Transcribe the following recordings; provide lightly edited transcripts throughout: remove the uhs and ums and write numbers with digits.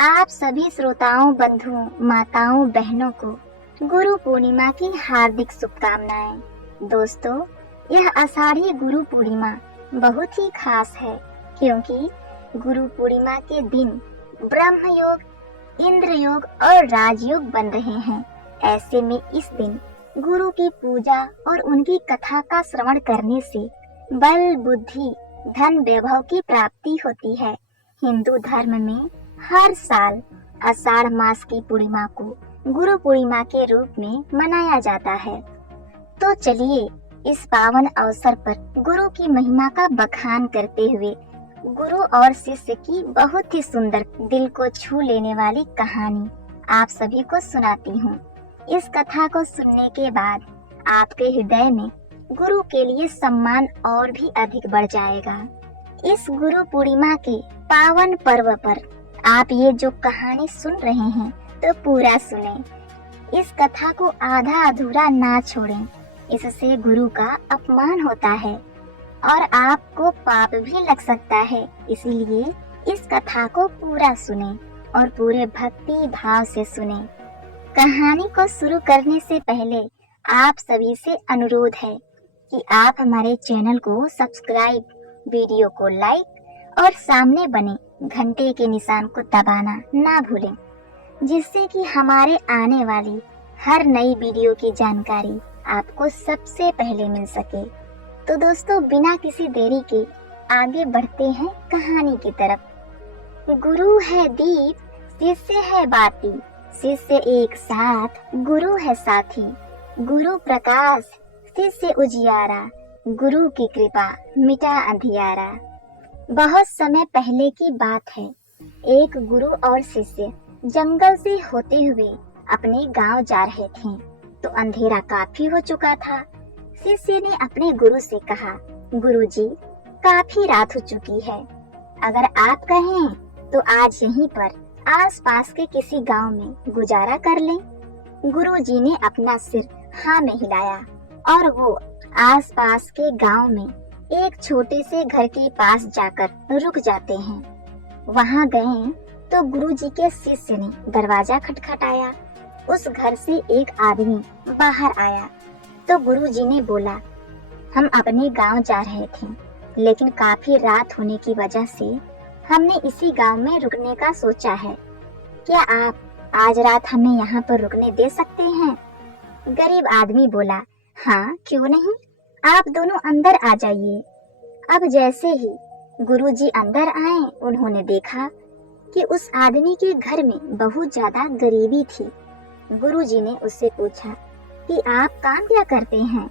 आप सभी श्रोताओं, बंधुओं, माताओं, बहनों को गुरु पूर्णिमा की हार्दिक शुभकामनाएं। दोस्तों, यह आषाढ़ी गुरु पूर्णिमा बहुत ही खास है क्योंकि गुरु पूर्णिमा के दिन ब्रह्म योग, इंद्र योग और राजयोग बन रहे हैं। ऐसे में इस दिन गुरु की पूजा और उनकी कथा का श्रवण करने से बल, बुद्धि, धन, वैभव की प्राप्ति होती है। हिंदू धर्म में हर साल आषाढ़ मास की पूर्णिमा को गुरु पूर्णिमा के रूप में मनाया जाता है। तो चलिए इस पावन अवसर पर गुरु की महिमा का बखान करते हुए गुरु और शिष्य की बहुत ही सुंदर, दिल को छू लेने वाली कहानी आप सभी को सुनाती हूँ। इस कथा को सुनने के बाद आपके हृदय में गुरु के लिए सम्मान और भी अधिक बढ़ जाएगा। इस गुरु पूर्णिमा के पावन पर्व पर आप ये जो कहानी सुन रहे हैं तो पूरा सुनें। इस कथा को आधा अधूरा ना छोड़ें, इससे गुरु का अपमान होता है और आपको पाप भी लग सकता है। इसीलिए इस कथा को पूरा सुनें और पूरे भक्ति भाव से सुनें। कहानी को शुरू करने से पहले आप सभी से अनुरोध है कि आप हमारे चैनल को सब्सक्राइब, वीडियो को लाइक और सामने बने घंटे के निशान को दबाना ना भूलें, जिससे कि हमारे आने वाली हर नई वीडियो की जानकारी आपको सबसे पहले मिल सके। तो दोस्तों, बिना किसी देरी के आगे बढ़ते हैं कहानी की तरफ। गुरु है दीप, शिष्य है बाती, शिष्य एक साथ, गुरु है साथी। गुरु प्रकाश, शिष्य उजियारा, गुरु की कृपा मिटा अंधियारा। बहुत समय पहले की बात है। एक गुरु और शिष्य जंगल से होते हुए अपने गांव जा रहे थे तो अंधेरा काफी हो चुका था। शिष्य ने अपने गुरु से कहा, गुरुजी, काफी रात हो चुकी है, अगर आप कहें तो आज यहीं पर आसपास के किसी गांव में गुजारा कर लें। गुरुजी ने अपना सिर हाँ में हिलाया और वो आसपास के गांव में एक छोटे से घर के पास जाकर रुक जाते हैं। वहां गए तो गुरुजी के शिष्य ने दरवाजा खटखटाया। उस घर से एक आदमी बाहर आया तो गुरुजी ने बोला, हम अपने गांव जा रहे थे, लेकिन काफी रात होने की वजह से हमने इसी गांव में रुकने का सोचा है। क्या आप आज रात हमें यहाँ पर रुकने दे सकते हैं? गरीब आदमी बोला, हाँ क्यों नहीं, आप दोनों अंदर आ जाइए। अब जैसे ही गुरुजी अंदर आए, उन्होंने देखा कि उस आदमी के घर में बहुत ज्यादा गरीबी थी। गुरुजी ने उससे पूछा कि आप काम क्या करते हैं?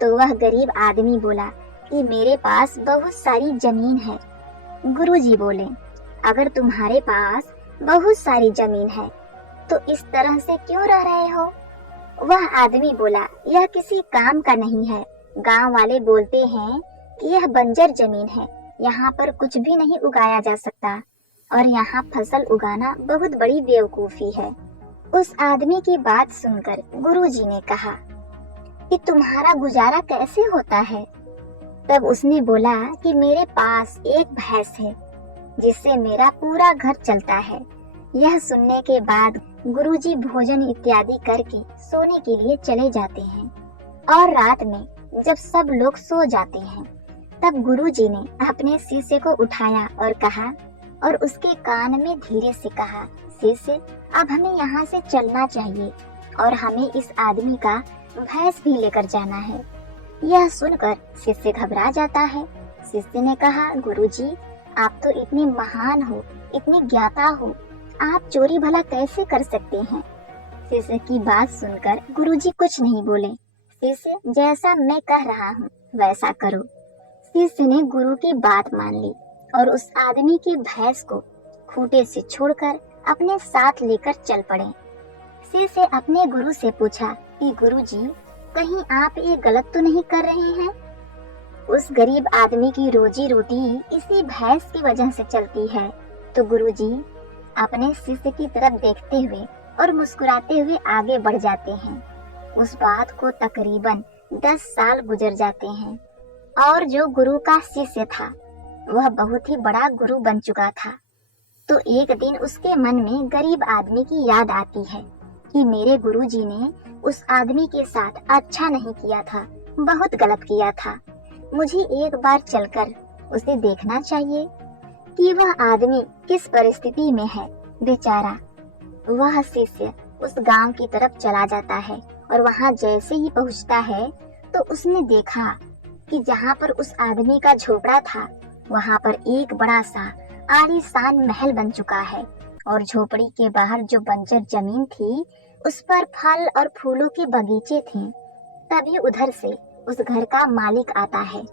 तो वह गरीब आदमी बोला कि मेरे पास बहुत सारी जमीन है। गुरुजी बोले, अगर तुम्हारे पास बहुत सारी जमीन है तो इस तरह से क्यों रह रहे हो? वह आदमी बोला, यह किसी काम का नहीं है। गांव वाले बोलते हैं कि यह बंजर जमीन है, यहाँ पर कुछ भी नहीं उगाया जा सकता और यहाँ फसल उगाना बहुत बड़ी बेवकूफी है। उस आदमी की बात सुनकर गुरुजी ने कहा कि तुम्हारा गुजारा कैसे होता है? तब उसने बोला कि मेरे पास एक भैंस है जिससे मेरा पूरा घर चलता है। यह सुनने के बाद गुरुजी भोजन इत्यादि करके सोने के लिए चले जाते हैं और रात में जब सब लोग सो जाते हैं तब गुरुजी ने अपने शिष्य को उठाया और कहा और उसके कान में धीरे से कहा, शिष्य, अब हमें यहाँ से चलना चाहिए और हमें इस आदमी का भैंस भी लेकर जाना है। यह सुनकर शिष्य घबरा जाता है। शिष्य ने कहा, गुरुजी, आप तो इतने महान हो, इतने ज्ञाता हो, आप चोरी भला कैसे कर सकते हैं? शिष्य की बात सुनकर गुरुजी कुछ नहीं बोले। शिष्य, जैसा मैं कह रहा हूँ वैसा करो। शिष्य ने गुरु की बात मान ली और उस आदमी की भैंस को खूंटे से छोड़कर अपने साथ लेकर चल पड़े। शिष्य अपने गुरु से पूछा कि गुरुजी, कहीं आप ये गलत तो नहीं कर रहे हैं? उस गरीब आदमी की रोजी रोटी इसी भैंस की वजह से चलती है। तो गुरुजी अपने शिष्य की तरफ देखते हुए और मुस्कुराते हुए आगे बढ़ जाते हैं। उस बात को तकरीबन 10 साल गुजर जाते हैं और जो गुरु का शिष्य था वह बहुत ही बड़ा गुरु बन चुका था। तो एक दिन उसके मन में गरीब आदमी की याद आती है कि मेरे गुरुजी ने उस आदमी के साथ अच्छा नहीं किया था, बहुत गलत किया था। मुझे एक बार चलकर उसे देखना चाहिए कि वह आदमी किस परिस्थिति में है। बेचारा। वह शिष्य उस गांव की तरफ चला जाता है और वहां जैसे ही पहुंचता है तो उसने देखा कि जहां पर उस आदमी का झोपड़ा था वहां पर एक बड़ा सा आलीशान महल बन चुका है और झोपड़ी के बाहर जो बंजर जमीन थी उस पर फल और फूलों के बगीचे थे। तभी उधर से उस घर का मालिक आता है।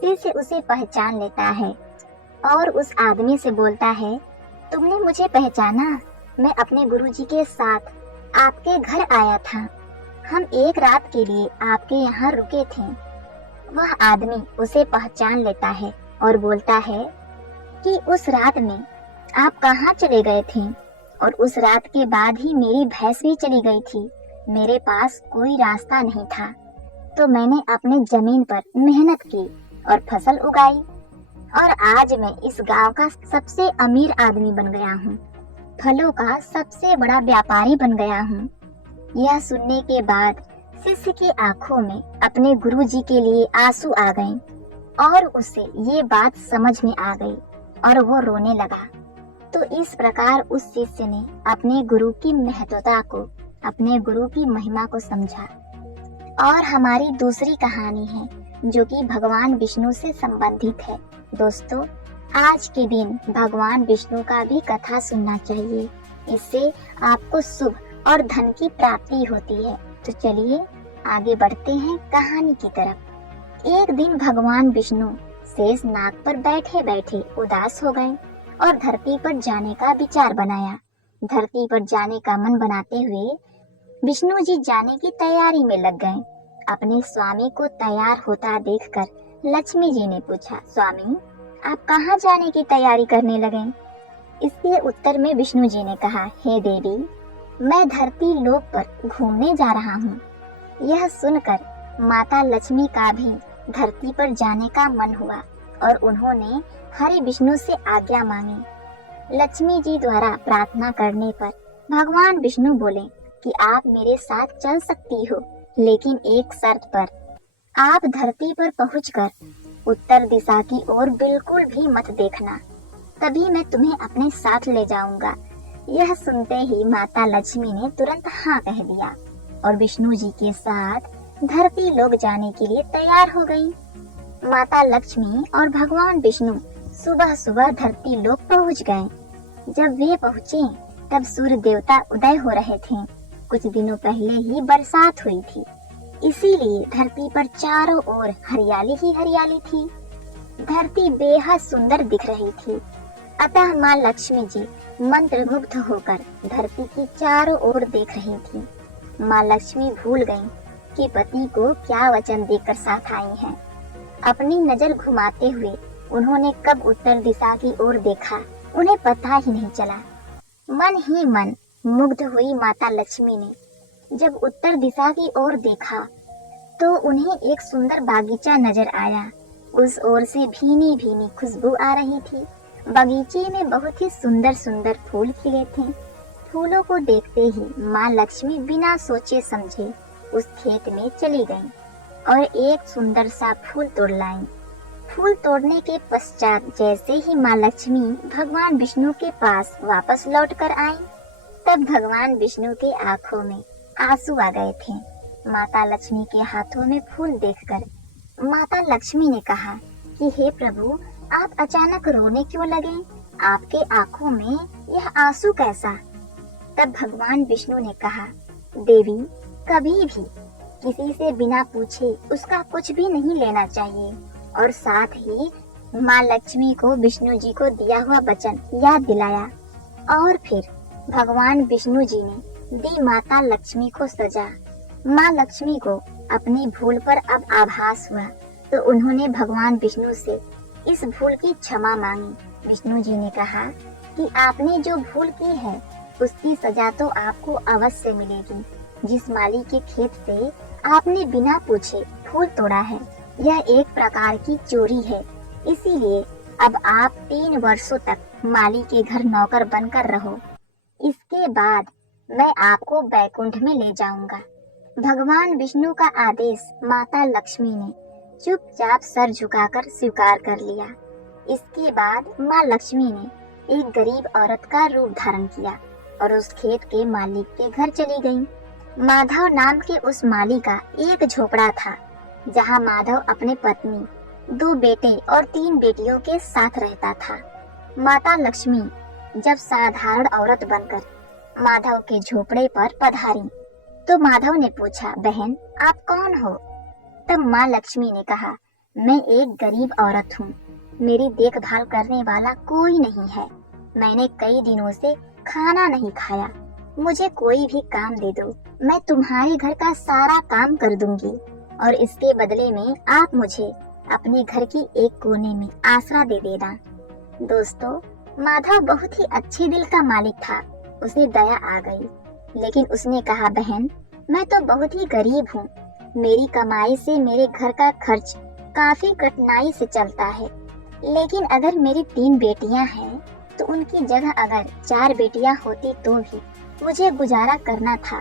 शिष्य उसे पहचान लेता है और उस आदमी से बोलता है, तुमने मुझे पहचाना? मैं अपने गुरुजी के साथ आपके घर आया था। हम एक रात के लिए आपके यहाँ रुके थे। वह आदमी उसे पहचान लेता है और बोलता है कि उस रात में आप कहाँ चले गए थे? और उस रात के बाद ही मेरी भैंस भी चली गई थी। मेरे पास कोई रास्ता नहीं था, तो मैंने अपने जमीन पर मेहनत की और फसल उगाई और आज मैं इस गांव का सबसे अमीर आदमी बन गया हूँ, फलों का सबसे बड़ा व्यापारी बन गया हूँ। यह सुनने के बाद शिष्य की आंखों में अपने गुरुजी के लिए आंसू आ गए और उसे ये बात समझ में आ गई और वो रोने लगा। तो इस प्रकार उस शिष्य ने अपने गुरु की महत्वता को, अपने गुरु की महिमा को समझा। और हमारी दूसरी कहानी है जो कि भगवान विष्णु से संबंधित है। दोस्तों, आज के दिन भगवान विष्णु का भी कथा सुनना चाहिए। इससे आपको शुभ और धन की प्राप्ति होती है। तो चलिए आगे बढ़ते हैं कहानी की तरफ। एक दिन भगवान विष्णु शेष नाग पर बैठे बैठे उदास हो गए और धरती पर जाने का विचार बनाया। धरती पर जाने का मन बनाते हुए विष्णु जी जाने की तैयारी में लग गए। अपने स्वामी को तैयार होता देखकर लक्ष्मी जी ने पूछा, स्वामी आप कहाँ जाने की तैयारी करने लगे? इसके उत्तर में विष्णु जी ने कहा, हे देवी, मैं धरती लोक पर घूमने जा रहा हूँ। यह सुनकर माता लक्ष्मी का भी धरती पर जाने का मन हुआ और उन्होंने हरि विष्णु से आज्ञा मांगी। लक्ष्मी जी द्वारा प्रार्थना करने पर भगवान विष्णु बोले कि आप मेरे साथ चल सकती हो, लेकिन एक शर्त पर। आप धरती पर पहुंचकर उत्तर दिशा की ओर बिल्कुल भी मत देखना, तभी मैं तुम्हें अपने साथ ले जाऊंगा। यह सुनते ही माता लक्ष्मी ने तुरंत हाँ कह दिया और विष्णु जी के साथ धरती लोक जाने के लिए तैयार हो गई। माता लक्ष्मी और भगवान विष्णु सुबह सुबह धरती लोक पहुंच गए। जब वे पहुंचे तब सूर्य देवता उदय हो रहे थे। कुछ दिनों पहले ही बरसात हुई थी, इसीलिए धरती पर चारों ओर हरियाली ही हरियाली थी। धरती बेहद सुंदर दिख रही थी। अतः माँ लक्ष्मी जी मंत्रमुग्ध होकर धरती की चारों ओर देख रही थी। माँ लक्ष्मी भूल गईं कि पति को क्या वचन देकर साथ आई हैं। अपनी नजर घुमाते हुए उन्होंने कब उत्तर दिशा की ओर देखा, उन्हें पता ही नहीं चला। मन ही मन मुग्ध हुई माता लक्ष्मी ने जब उत्तर दिशा की ओर देखा तो उन्हें एक सुंदर बागीचा नजर आया। उस ओर से भीनी भीनी खुशबू आ रही थी। बगीचे में बहुत ही सुंदर सुंदर फूल खिले थे। फूलों को देखते ही माँ लक्ष्मी बिना सोचे समझे उस खेत में चली गईं और एक सुंदर सा फूल तोड़ लाईं। फूल तोड़ने के पश्चात जैसे ही माँ लक्ष्मी भगवान विष्णु के पास वापस लौट कर आईं, तब भगवान विष्णु के आंखों में आंसू आ गए थे। माता लक्ष्मी के हाथों में फूल देखकर माता लक्ष्मी ने कहा कि हे प्रभु, आप अचानक रोने क्यों लगे? आपके आंखों में यह आंसू कैसा? तब भगवान विष्णु ने कहा, देवी, कभी भी किसी से बिना पूछे उसका कुछ भी नहीं लेना चाहिए। और साथ ही माँ लक्ष्मी को विष्णु जी को दिया हुआ वचन याद दिलाया। और फिर भगवान विष्णु जी ने दी माता लक्ष्मी को सजा। माँ लक्ष्मी को अपनी भूल पर अब आभास हुआ तो उन्होंने भगवान विष्णु से इस भूल की क्षमा मांगी। विष्णु जी ने कहा कि आपने जो भूल की है उसकी सजा तो आपको अवश्य मिलेगी। जिस माली के खेत से आपने बिना पूछे फूल तोड़ा है, यह एक प्रकार की चोरी है। इसीलिए अब आप 3 वर्षों तक माली के घर नौकर बनकर रहो। इसके बाद मैं आपको बैकुंठ में ले जाऊंगा। भगवान विष्णु का आदेश माता लक्ष्मी ने चुपचाप सर झुकाकर स्वीकार कर लिया। इसके बाद माँ लक्ष्मी ने एक गरीब औरत का रूप धारण किया और उस खेत के मालिक के घर चली गईं। माधव नाम के उस माली का एक झोपड़ा था, जहाँ माधव अपने पत्नी, 2 बेटे और 3 बेटियों के साथ रहता था। माता लक्ष्मी जब साधारण औरत बनकर माधव के झोपड़े पर पधारी तो माधव ने पूछा, बहन आप कौन हो? तब माँ लक्ष्मी ने कहा, मैं एक गरीब औरत हूँ, मेरी देखभाल करने वाला कोई नहीं है। मैंने कई दिनों से खाना नहीं खाया, मुझे कोई भी काम दे दो, मैं तुम्हारे घर का सारा काम कर दूंगी और इसके बदले में आप मुझे अपने घर की एक कोने में आसरा दे देना। दोस्तों, माधव बहुत ही अच्छे दिल का मालिक था। उसे दया आ गई, लेकिन उसने कहा, बहन मैं तो बहुत ही गरीब हूँ, मेरी कमाई से मेरे घर का खर्च काफी कठिनाई से चलता है। लेकिन अगर मेरी 3 बेटियां हैं तो उनकी जगह अगर 4 बेटियां होती तो भी मुझे गुजारा करना था।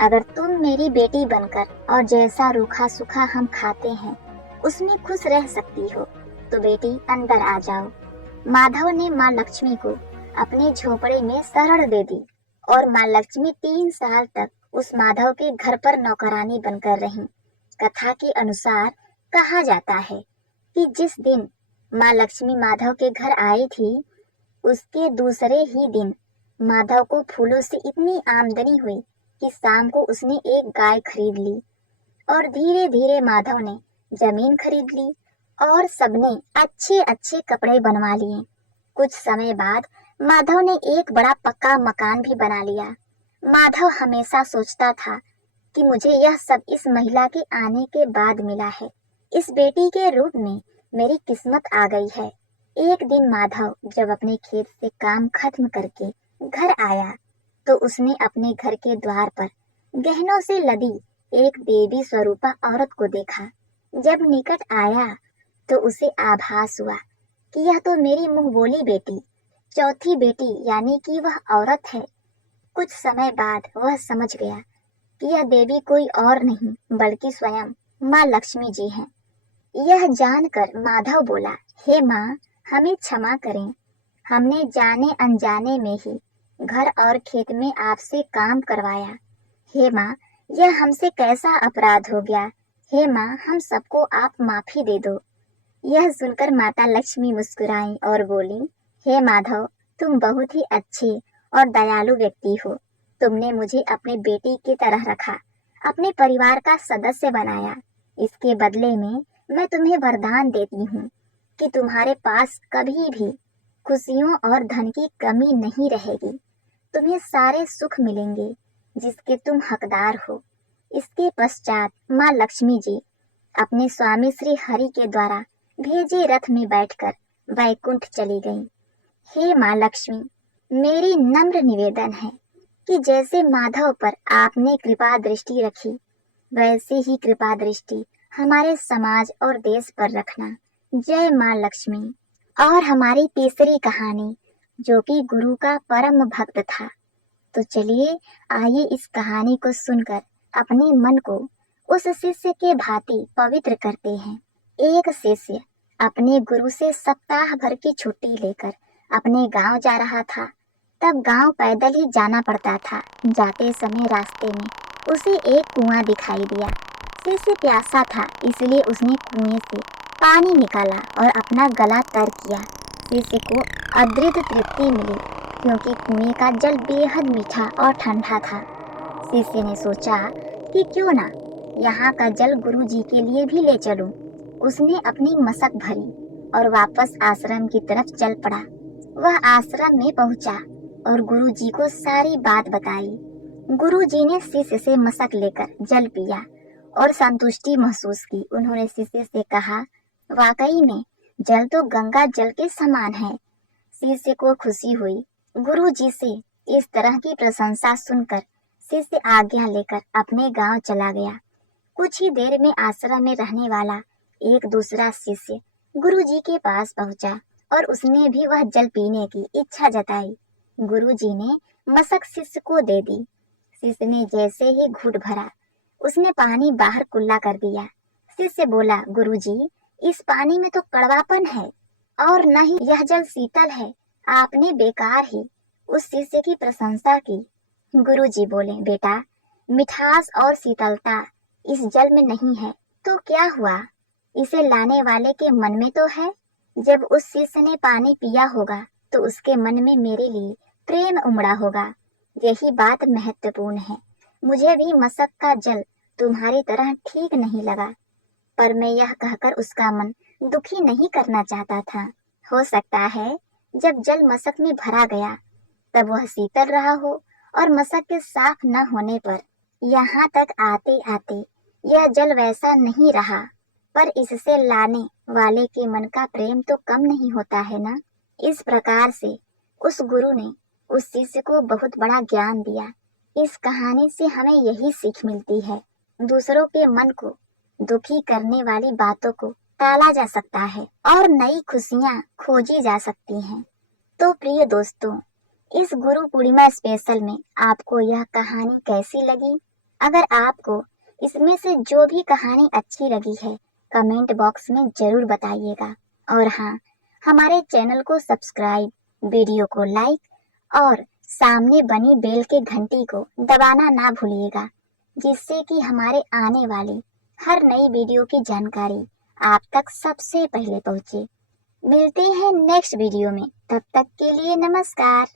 अगर तुम मेरी बेटी बनकर और जैसा रूखा सूखा हम खाते हैं उसमें खुश रह सकती हो तो बेटी अंदर आ जाओ। माधव ने माँ लक्ष्मी को अपने झोपड़े में शरण दे दी और माँ लक्ष्मी 3 साल तक उस माधव के घर पर नौकरानी बनकर रहीं। कथा के अनुसार कहा जाता है कि जिस दिन माँ लक्ष्मी माधव के घर आई थी, उसके दूसरे ही दिन माधव को फूलों से इतनी आमदनी हुई कि शाम को उसने एक गाय खरीद ली और धीरे धीरे माधव ने जमीन खरीद ली और सबने अच्छे अच्छे कपड़े बनवा लिए। कुछ समय बाद माधव ने एक बड़ा पक्का मकान भी बना लिया। माधव हमेशा सोचता था कि मुझे यह सब इस महिला के आने के बाद मिला है, इस बेटी के रूप में मेरी किस्मत आ गई है। एक दिन माधव जब अपने खेत से काम खत्म करके घर आया तो उसने अपने घर के द्वार पर गहनों से लदी एक देवी स्वरूपा औरत को देखा। जब निकट आया तो उसे आभास हुआ कि यह तो मेरी मुंहबोली बेटी, चौथी बेटी यानी कि वह औरत है। कुछ समय बाद वह समझ गया कि यह देवी कोई और नहीं बल्कि स्वयं माँ लक्ष्मी जी हैं। यह जानकर माधव बोला, हे माँ, हमें क्षमा करें, हमने जाने अनजाने में ही घर और खेत में आपसे काम करवाया। हे माँ, यह हमसे कैसा अपराध हो गया। हे माँ, हम सबको आप माफी दे दो। यह सुनकर माता लक्ष्मी मुस्कुराई और बोली, हे माधव, तुम बहुत ही अच्छे और दयालु व्यक्ति हो। तुमने मुझे अपने बेटी की तरह रखा, अपने परिवार का सदस्य बनाया। इसके बदले में मैं तुम्हें वरदान देती हूँ कि तुम्हारे पास कभी भी खुशियों और धन की कमी नहीं रहेगी। तुम्हें सारे सुख मिलेंगे जिसके तुम हकदार हो। इसके पश्चात माँ लक्ष्मी जी अपने स्वामी श्री हरि के द्वारा भेजे रथ में बैठकर वैकुंठ चली गईं। हे माँ लक्ष्मी, मेरी नम्र निवेदन है कि जैसे माधव पर आपने कृपा दृष्टि रखी, वैसे ही कृपा दृष्टि हमारे समाज और देश पर रखना। जय माँ लक्ष्मी। और हमारी तीसरी कहानी, जो कि गुरु का परम भक्त था। तो चलिए आइए इस कहानी को सुनकर अपने मन को उस शिष्य के भांति पवित्र करते हैं। एक शिष्य अपने गुरु से सप्ताह भर की छुट्टी लेकर अपने गांव जा रहा था। तब गांव पैदल ही जाना पड़ता था। जाते समय रास्ते में उसे एक कुआं दिखाई दिया। शिष्य प्यासा था, इसलिए उसने कुएं से पानी निकाला और अपना गला तर किया। शिष्य को अद्भुत तृप्ति मिली क्योंकि कुएं का जल बेहद मीठा और ठंडा था। शिष्य ने सोचा कि क्यों ना यहाँ का जल गुरु जी के लिए भी ले चलूं। उसने अपनी मशक भरी और वापस आश्रम की तरफ चल पड़ा। वह आश्रम में पहुंचा और गुरु जी को सारी बात बताई। गुरु जी ने शिष्य से मशक लेकर जल पिया और संतुष्टि महसूस की। उन्होंने शिष्य से कहा, वाकई में जल तो गंगा जल के समान है। शिष्य को खुशी हुई। गुरु जी से इस तरह की प्रशंसा सुनकर शिष्य आज्ञा लेकर अपने गांव चला गया। कुछ ही देर में आश्रम में रहने वाला एक दूसरा शिष्य गुरु जी के पास पहुंचा और उसने भी वह जल पीने की इच्छा जताई। गुरुजी ने मशक शिष्य को दे दी। शिष्य ने जैसे ही घूंट भरा, उसने पानी बाहर कुल्ला कर दिया। शिष्य बोला, गुरुजी, इस पानी में तो कड़वापन है और न ही यह जल शीतल है। आपने बेकार ही उस शिष्य की प्रशंसा की। गुरुजी बोले, बेटा, मिठास और शीतलता इस जल में नहीं है तो क्या हुआ, इसे लाने वाले के मन में तो है। जब उस शिष्य ने पानी पिया होगा तो उसके मन में मेरे लिए प्रेम उमड़ा होगा। यही बात महत्वपूर्ण है। मुझे भी मशक का जल तुम्हारी तरह ठीक नहीं लगा, पर मैं यह कहकर उसका मन दुखी नहीं करना चाहता था। हो सकता है जब जल मशक में भरा गया तब वह शीतल रहा हो और मशक के साफ न होने पर यहाँ तक आते आते यह जल वैसा नहीं रहा। पर इससे लाने वाले के मन का प्रेम तो कम नहीं होता है ना। इस प्रकार से उस गुरु ने उस शिष्य को बहुत बड़ा ज्ञान दिया। इस कहानी से हमें यही सीख मिलती है, दूसरों के मन को दुखी करने वाली बातों को टाला जा सकता है और नई खुशियां खोजी जा सकती हैं। तो प्रिय दोस्तों, इस गुरु पूर्णिमा स्पेशल में आपको यह कहानी कैसी लगी? अगर आपको इसमें से जो भी कहानी अच्छी लगी है, कमेंट बॉक्स में जरूर बताइएगा। और हाँ, हमारे चैनल को सब्सक्राइब, वीडियो को लाइक और सामने बनी बेल के घंटी को दबाना ना भूलिएगा, जिससे कि हमारे आने वाली हर नई वीडियो की जानकारी आप तक सबसे पहले पहुंचे। मिलते हैं नेक्स्ट वीडियो में, तब तक के लिए नमस्कार।